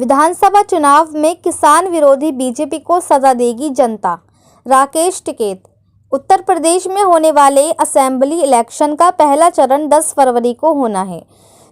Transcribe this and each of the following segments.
विधानसभा चुनाव में किसान विरोधी बीजेपी को सजा देगी जनता। राकेश टिकैत। उत्तर प्रदेश में होने वाले असेंबली इलेक्शन का पहला चरण 10 फरवरी को होना है,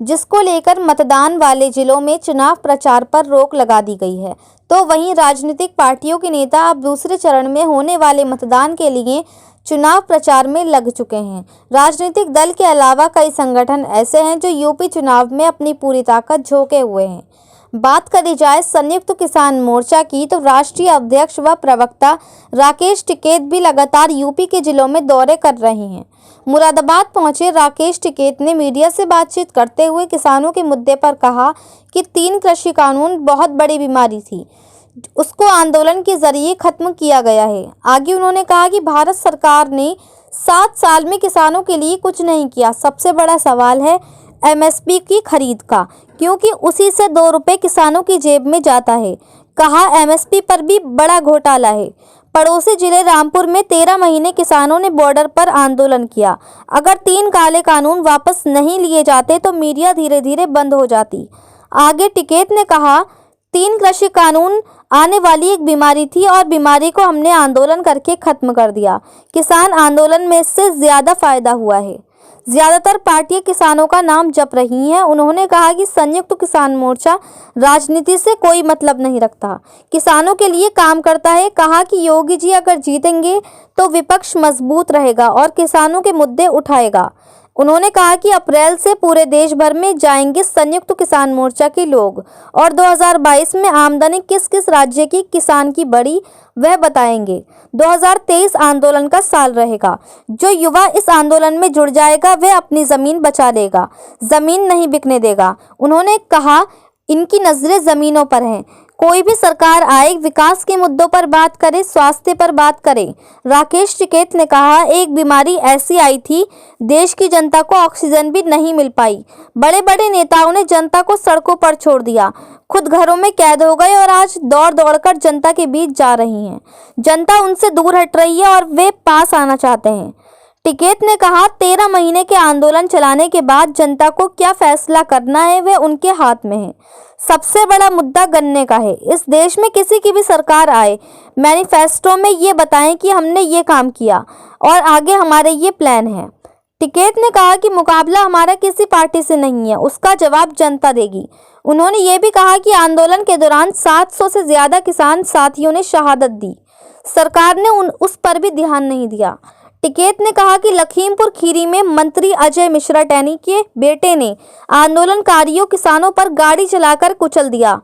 जिसको लेकर मतदान वाले जिलों में चुनाव प्रचार पर रोक लगा दी गई है। तो वहीं राजनीतिक पार्टियों के नेता अब दूसरे चरण में होने वाले मतदान के लिए चुनाव प्रचार में लग चुके हैं। राजनीतिक दल के अलावा कई संगठन ऐसे हैं जो यूपी चुनाव में अपनी पूरी ताकत झोंके हुए हैं। बात करी जाए संयुक्त किसान मोर्चा की, तो राष्ट्रीय अध्यक्ष व प्रवक्ता राकेश टिकैत भी लगातार यूपी के जिलों में दौरे कर रहे हैं। मुरादाबाद पहुंचे राकेश टिकैत ने मीडिया से बातचीत करते हुए किसानों के मुद्दे पर कहा कि 3 कृषि कानून बहुत बड़ी बीमारी थी, उसको आंदोलन के जरिए खत्म किया गया है। आगे उन्होंने कहा कि भारत सरकार ने 7 साल में किसानों के लिए कुछ नहीं किया। सबसे बड़ा सवाल है एमएसपी की खरीद का, क्योंकि उसी से 2 रुपये किसानों की जेब में जाता है। कहा एमएसपी पर भी बड़ा घोटाला है। पड़ोसी जिले रामपुर में 13 महीने किसानों ने बॉर्डर पर आंदोलन किया। अगर 3 काले कानून वापस नहीं लिए जाते तो मीडिया धीरे धीरे बंद हो जाती। आगे टिकैत ने कहा 3 कृषि कानून आने वाली एक बीमारी थी और बीमारी को हमने आंदोलन करके खत्म कर दिया। किसान आंदोलन में इससे ज्यादा फायदा हुआ है। ज्यादातर पार्टियां किसानों का नाम जप रही हैं। उन्होंने कहा कि संयुक्त किसान मोर्चा राजनीति से कोई मतलब नहीं रखता, किसानों के लिए काम करता है। कहा कि योगी जी अगर जीतेंगे तो विपक्ष मजबूत रहेगा और किसानों के मुद्दे उठाएगा। उन्होंने कहा कि अप्रैल से पूरे देश भर में जाएंगे संयुक्त किसान मोर्चा के लोग और 2022 में आमदनी किस किस राज्य की किसान की बढ़ी वह बताएंगे। 2023 आंदोलन का साल रहेगा। जो युवा इस आंदोलन में जुड़ जाएगा वह अपनी जमीन बचा लेगा, जमीन नहीं बिकने देगा। उन्होंने कहा इनकी नजरें जमीनों पर हैं। कोई भी सरकार आए विकास के मुद्दों पर बात करे, स्वास्थ्य पर बात करे। राकेश टिकैत ने कहा एक बीमारी ऐसी आई थी, देश की जनता को ऑक्सीजन भी नहीं मिल पाई। बड़े बड़े नेताओं ने जनता को सड़कों पर छोड़ दिया, खुद घरों में कैद हो गए और आज दौड़ दौड़ कर जनता के बीच जा रही हैं। जनता उनसे दूर हट रही है और वे पास आना चाहते हैं। टिकैत ने कहा 13 महीने के आंदोलन चलाने के बाद जनता को क्या फैसला करना है वह उनके हाथ में है। सबसे बड़ा मुद्दा गन्ने का है। इस देश में किसी की भी सरकार आए, मैनिफेस्टो में ये बताएं कि हमने ये काम किया और आगे हमारे ये प्लान है। टिकैत ने कहा कि मुकाबला हमारा किसी पार्टी से नहीं है, उसका जवाब जनता देगी। उन्होंने ये भी कहा कि आंदोलन के दौरान 700 से ज्यादा किसान साथियों ने शहादत दी, सरकार ने उस पर भी ध्यान नहीं दिया। टिकैत ने कहा कि लखीमपुर खीरी में मंत्री अजय मिश्रा टैनी के बेटे ने आंदोलनकारियों किसानों पर गाड़ी चलाकर कुचल दिया,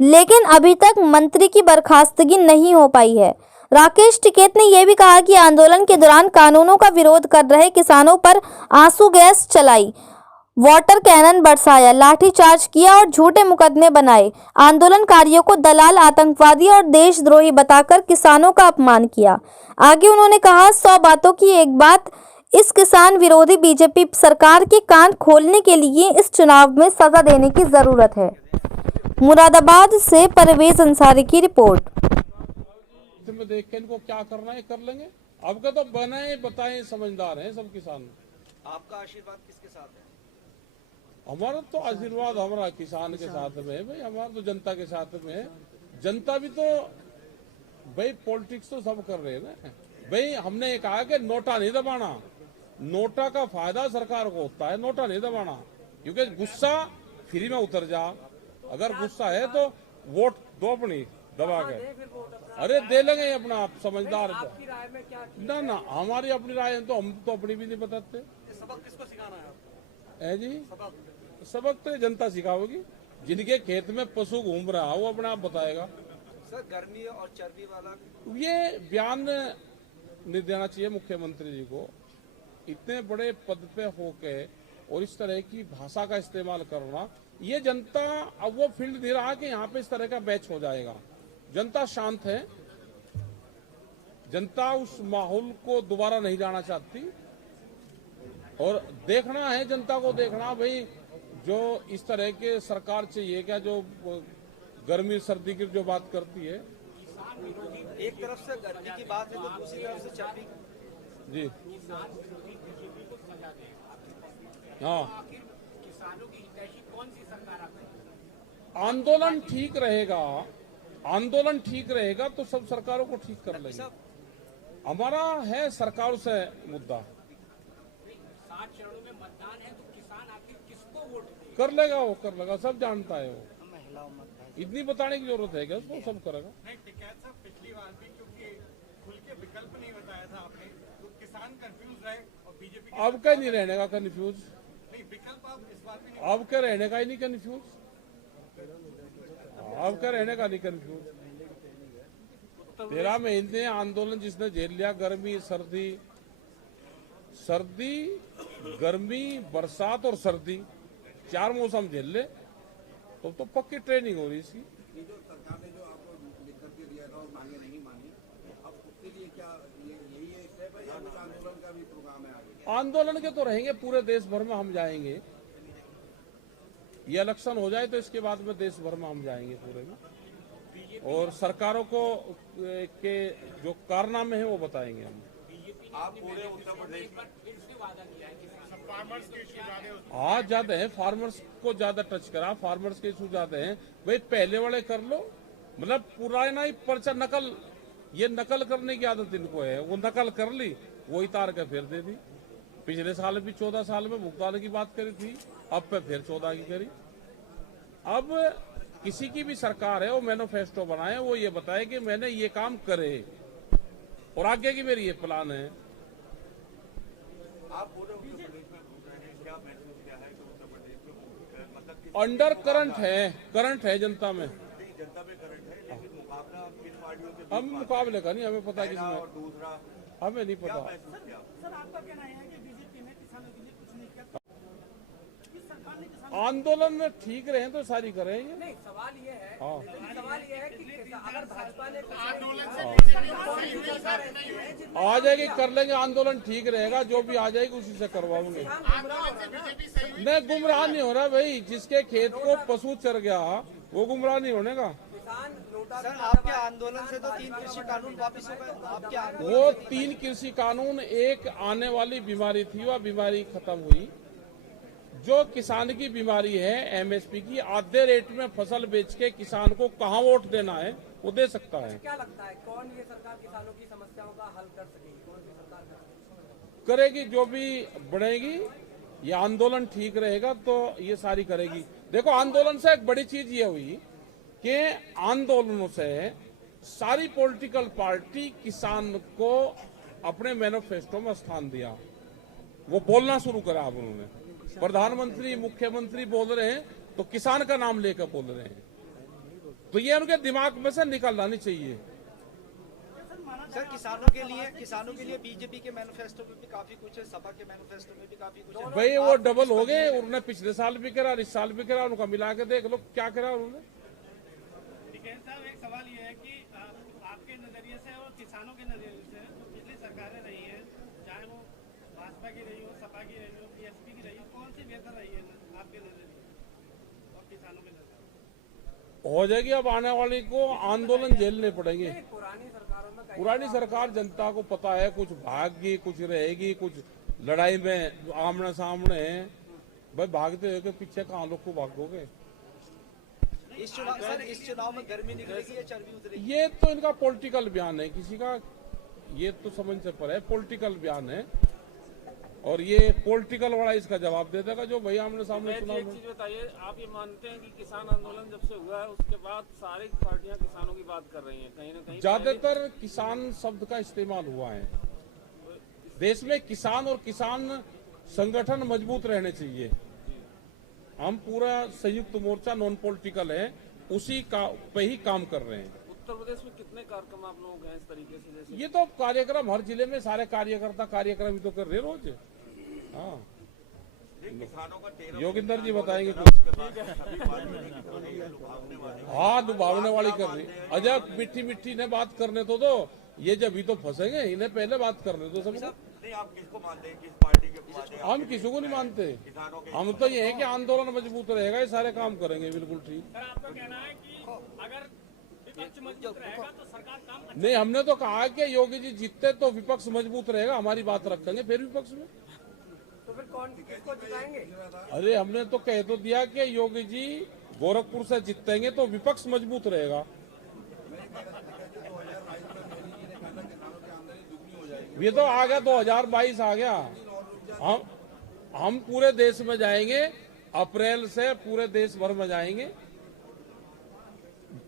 लेकिन अभी तक मंत्री की बर्खास्तगी नहीं हो पाई है। राकेश टिकैत ने यह भी कहा कि आंदोलन के दौरान कानूनों का विरोध कर रहे किसानों पर आंसू गैस चलाई, वाटर कैनन बरसाया, लाठीचार्ज किया और झूठे मुकदमे बनाए। आंदोलनकारियों को दलाल, आतंकवादी और देशद्रोही बताकर किसानों का अपमान किया। आगे उन्होंने कहा 100 बातों की एक बात, इस किसान विरोधी बीजेपी सरकार के कान खोलने के लिए इस चुनाव में सजा देने की जरूरत है। मुरादाबाद से परवेज अंसारी की रिपोर्ट। देख के इनको क्या करना है कर लेंगे। अब का तो बनाए बताएं, समझदार हैं सब किसान। आपका आशीर्वाद किसके साथ है? हमारा तो आशीर्वाद हमारा किसान के साथ में है भाई, हमारा तो जनता के साथ में है। जनता भी तो भाई पॉलिटिक्स तो सब कर रहे हैं ना भाई। हमने ये कहा कि नोटा नहीं दबाना, नोटा का फायदा सरकार को होता है, नोटा नहीं दबाना, क्योंकि गुस्सा फ्री में उतर जा। अगर गुस्सा है तो वोट दो अपनी दबा के, अरे दे लेंगे अपना, आप समझदार ना ना। हमारी अपनी राय है तो हम तो अपनी भी नहीं बताते। सबक किसको सिखाना है जी? सबक तो जनता सिखाओगी, जिनके खेत में पशु घूम रहा है वो अपने आप बताएगा। सर गर्मी और चर्बी वाला ये बयान नहीं देना चाहिए मुख्यमंत्री जी को। इतने बड़े पद पे होके और इस तरह की भाषा का इस्तेमाल करना, ये जनता अब वो फील्ड दे रहा कि यहाँ पे इस तरह का बैच हो जाएगा। जनता शांत है, जनता उस माहौल को दोबारा नहीं लाना चाहती और देखना है जनता को, देखना भाई जो इस तरह के सरकार चाहिए क्या, जो गर्मी सर्दी की जो बात करती है। एक तरफ से गर्मी की बात है तो दूसरी तरफ से चर्बी जी। हाँ, किसानों की हितैषी कौन सी सरकार आपको? आंदोलन ठीक रहेगा, आंदोलन ठीक रहेगा तो सब सरकारों को ठीक कर लेंगे। हमारा है सरकारों से मुद्दा। 7 चरणों में मतदान है तो किसान आखिर किसको वोट देगा? कर लेगा, वो कर लेगा, सब जानता है वो। इतनी बताने की जरूरत है क्या उसको? सब करेगा। नहीं टिकैत साहब, पिछली बार भी क्योंकि खुल के विकल्प नहीं बताया था आपने, तो किसान कंफ्यूज रहे और बीजेपी अब क्या नहीं रहने का कंफ्यूज? नहीं विकल्प आप इस बार भी नहीं। अब क्या रहने का ही नहीं कंफ्यूज? अब क्या रहने का नहीं कंफ्यूज? 13 महीने आंदोलन जिसने झेल लिया, गर्मी सर्दी गर्मी बरसात और सर्दी, 4 मौसम झेल ले तो पक्की ट्रेनिंग हो रही इसकी। ये जो सरकार ने जो आपको लिख करके दिया था और मांगे नहीं मानी, अब उसके लिए क्या यही एक स्टेप है या कुछ आंदोलन का भी प्रोग्राम है आगे? आंदोलन के तो रहेंगे, पूरे देश भर में हम जाएंगे। ये इलेक्शन हो जाए तो इसके बाद में देश भर में हम जाएंगे पूरे में, और सरकारों को के जो कारनामे हैं वो बताएंगे हम। आप पूरे उत्तर प्रदेश में फार्मर्स के इशू ज्यादा है, हाँ ज्यादा है, फार्मर्स को ज्यादा टच करा, फार्मर्स के इशू ज्यादा हैं। भाई पहले वाले कर लो, मतलब पुराना ही पर्चा नकल, ये नकल करने की आदत इनको है। वो नकल कर ली, वही तार के फिर दे दी। पिछले साल भी 14 साल में भुगतान की बात करी थी, अब पे फिर 14 की करी। अब किसी की भी सरकार है वो मैनिफेस्टो बनाए, वो ये बताए कि मैंने ये काम करे और आगे की मेरी ये प्लान है। आप पूरे उत्तर प्रदेश में घूम रहे हैं, क्या महसूस किया है कि उत्तर प्रदेश में मतलब कि अंडर करंट है जनता में। जनता में करंट है, लेकिन मुकाबला किन पार्टियों के हम मुकाबले का नहीं, हमें पता किसमें, और दूसरा हमें नहीं पता। महसूस किया? सर आपका कहना है कि बीजेपी ने किसानों के लिए कुछ नहीं किया, इस सरकार ने किसान आंदोलन में ठीक रहे तो सारी करेंगे। नहीं, सवाल ये है, हाँ। लेकिन सवाल ये है कि अगर भाजपा ने आ जाएगी, कर लेंगे, आंदोलन ठीक रहेगा, जो भी आ जाएगी उसी से करवाएंगे। नहीं, गुमराह नहीं हो रहा भाई, जिसके खेत को पशु चर गया वो गुमराह नहीं होने का। सर आपके आंदोलन से तो 3 कृषि कानून वापस हो गए, आपके आंदोलन वो 3 कृषि कानून, एक आने वाली बीमारी थी, वह बीमारी खत्म हुई। जो किसान की बीमारी है एमएसपी की, आधे रेट में फसल बेच के किसान को कहाँ वोट देना है वो दे सकता है। क्या लगता है कौन ये सरकार किसानों की समस्याओं का हल कर सकेगी? कौन सी सरकार कर सकेगी? करेगी, जो भी बढ़ेगी। ये आंदोलन ठीक रहेगा तो ये सारी करेगी। देखो, आंदोलन से एक बड़ी चीज ये हुई कि आंदोलनों से सारी पॉलिटिकल पार्टी किसान को अपने मैनिफेस्टो में स्थान दिया, वो बोलना शुरू करा। अब उन्होंने प्रधानमंत्री मुख्यमंत्री बोल रहे हैं तो किसान का नाम लेकर बोल रहे हैं, तो ये उनके दिमाग में से निकलना नहीं चाहिए। सर किसानों के लिए बीजेपी के मैनिफेस्टो में भी काफी कुछ है, सपा के मैनिफेस्टो में भी काफी कुछ है। भाई वो डबल हो गए, उन्होंने पिछले साल भी करा, इस साल भी करा, उनका मिला के देख लो क्या करा उन्होंने। टिकैत साहब, एक सवाल ये है कि आपके नजरिए से और किसानों के नजरिए से जो पिछली सरकारें रही है, चाहे वो भाजपा की रही हो, सपा की रही हो, बीएसपी की रही हो, कौन सी बेहतर रही है आपके नजरिए और किसानों के नजरिए? हो जाएगी, अब आने वाली को आंदोलन झेलने पड़ेंगे। पुरानी सरकारों में पुरानी सरकार जनता को पता है, कुछ भागेगी, कुछ रहेगी, कुछ लड़ाई में आमने सामने है। भाई भागते हो के पीछे कहाँ लोग को भागोगे? इस चुनाव में गर्मी निकलेगी या चर्बी उतरेगी? ये तो इनका पॉलिटिकल बयान है, किसी का ये तो समझ से पर है, पॉलिटिकल बयान है, और ये पॉलिटिकल वाला इसका जवाब दे देगा जो भैया हमने सामने सुना। एक चीज बताइए, आप ये मानते हैं कि किसान आंदोलन जब से हुआ है उसके बाद सारी पार्टियां किसानों की बात कर रही हैं, कहीं ना कहीं ज्यादातर किसान शब्द का इस्तेमाल हुआ है। देश में किसान और किसान संगठन मजबूत रहने चाहिए। हम पूरा संयुक्त मोर्चा नॉन पॉलिटिकल है, उसी का पे ही काम कर रहे हैं। उत्तर प्रदेश में कितने कार्यक्रम आप लोगों के हैं इस तरीके से? जैसे ये तो कार्यक्रम हर जिले में सारे कार्यकर्ता कार्यक्रम ही तो कर रहे रोज। हाँ, किसानों का 13 योगिंदर जी बताएंगे कुछ। हाँ, लुभावने वाली कर रही। अजय मिट्टी मिट्टी ने बात करने तो दो, ये जब भी तो फंसेंगे, इन्हें पहले बात करने दो सबको। नहीं, आप किसको मानते हैं, किस पार्टी के मानते हैं? हम किसी को नहीं मानते, किसानों के हम तो ये है कि आंदोलन मजबूत रहेगा, ये सारे काम करेंगे बिल्कुल ठीक। सर आपका कहना है कि अगर विपक्ष मजबूत रहेगा तो सरकार काम नहीं, हमने तो कहा कि योगी जी जीतते तो विपक्ष मजबूत रहेगा, हमारी बात रखेंगे फिर विपक्ष में। तो फिर कौन किसको जिताएंगे? अरे हमने तो कह तो दिया कि योगी जी गोरखपुर से जीतेंगे तो विपक्ष मजबूत रहेगा। ये तो आ गया 2022 आ गया। हम पूरे देश में जाएंगे, अप्रैल से पूरे देश भर में जाएंगे,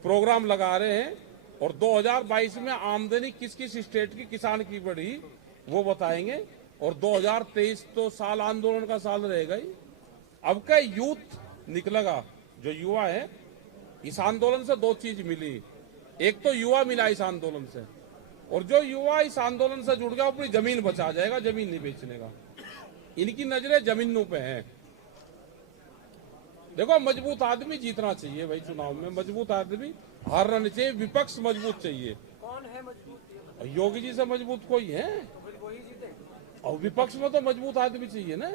प्रोग्राम लगा रहे हैं और 2022 में आमदनी किस किस स्टेट की किसान की बढ़ी वो बताएंगे। और 2023 तो साल आंदोलन का साल रहेगा ही। अब का यूथ निकलेगा, जो युवा है। इस आंदोलन से दो चीज मिली, एक तो युवा मिला इस आंदोलन से, और जो युवा इस आंदोलन से जुड़ गया अपनी जमीन बचा जाएगा, जमीन नहीं बेचने का। इनकी नजरें जमीनों पे हैं। देखो, मजबूत आदमी जीतना चाहिए भाई, चुनाव में मजबूत आदमी हारना नहीं चाहिए, विपक्ष मजबूत चाहिए। कौन है मजबूत? योगी जी से मजबूत कोई है? तो फिर वही जीते। और विपक्ष में तो मजबूत आदमी चाहिए ना।